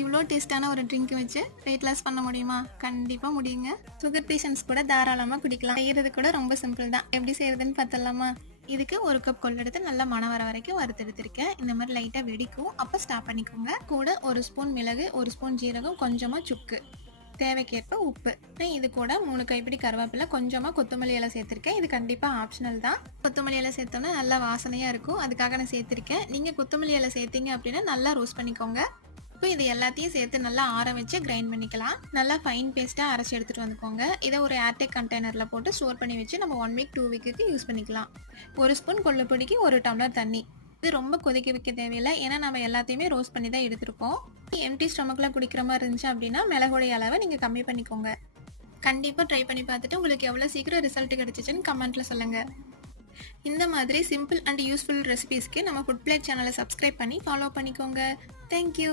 இவ்வளோ டேஸ்டான ஒரு ட்ரிங்க் வச்சு வெயிட் லாஸ் பண்ண முடியுமா? கண்டிப்பாக முடியுங்க. சுகர் பேஷண்ட்ஸ் கூட தாராளமாக குடிக்கலாம். செய்யறது கூட ரொம்ப சிம்பிள் தான். எப்படி செய்யறதுன்னு பார்த்தலாமா? இதுக்கு 1 கப் கொள்ளு எடுத்து நல்லா மணம் வர வரைக்கும் வறுத்தெடுத்திருக்கேன். இந்த மாதிரி லைட்டாக வெடிக்கும், அப்போ ஸ்டாப் பண்ணிக்கோங்க. கூட 1 ஸ்பூன் மிளகு, 1 ஸ்பூன் ஜீரகம், கொஞ்சமாக சுக்கு, தேவைக்கேற்ப உப்பு. இது கூட 3 கைப்பிடி கருவேப்பிலை, கொஞ்சமாக கொத்தமல்லி இலை சேர்த்துருக்கேன். இது கண்டிப்பாக ஆப்ஷனல் தான். கொத்தமல்லி இலை சேர்த்தோன்னா நல்லா வாசனையாக இருக்கும், அதுக்காக நான் சேர்த்துருக்கேன். நீங்கள் கொத்தமல்லி இலை சேர்த்தீங்க அப்படின்னா நல்லா ரோஸ்ட் பண்ணிக்கோங்க. இப்போ இது எல்லாத்தையும் சேர்த்து நல்லா ஆற வச்சு கிரைண்ட் பண்ணிக்கலாம். நல்லா ஃபைன் பேஸ்ட்டாக அரைச்சி எடுத்துகிட்டு வந்துக்கோங்க. இதை ஒரு ஏர்டெக் கண்டெய்னரில் போட்டு ஸ்டோர் பண்ணி வச்சு நம்ம 1 வீக் 2 வீக்குக்கு யூஸ் பண்ணிக்கலாம். 1 ஸ்பூன் கொள்ளுப்பொடிக்கு 1 டம்ளர் தண்ணி. இது ரொம்ப கொதிக்க வைக்க தேவையில்லை, ஏன்னா நம்ம எல்லாத்தையுமே ரோஸ்ட் பண்ணி தான் எடுத்துருக்கோம். எம்டி ஸ்டொமக்கில் குடிக்கிற மாதிரி இருந்துச்சு அப்படின்னா மிளகுடைய அளவை நீங்கள் கம்மி பண்ணிக்கோங்க. கண்டிப்பாக ட்ரை பண்ணி பார்த்துட்டு உங்களுக்கு எவ்வளோ சீக்கிரம் ரிசல்ட் கிடைச்சிச்சுன்னு கமெண்ட்டில் சொல்லுங்கள். இந்த மாதிரி சிம்பிள் அண்ட் யூஸ்ஃபுல் ரெசிபீஸ்க்கு நம்ம ஃபுட் பிளேட் சேனலை சப்ஸ்கிரைப் பண்ணி ஃபாலோ பண்ணிக்கோங்க. தேங்க்யூ.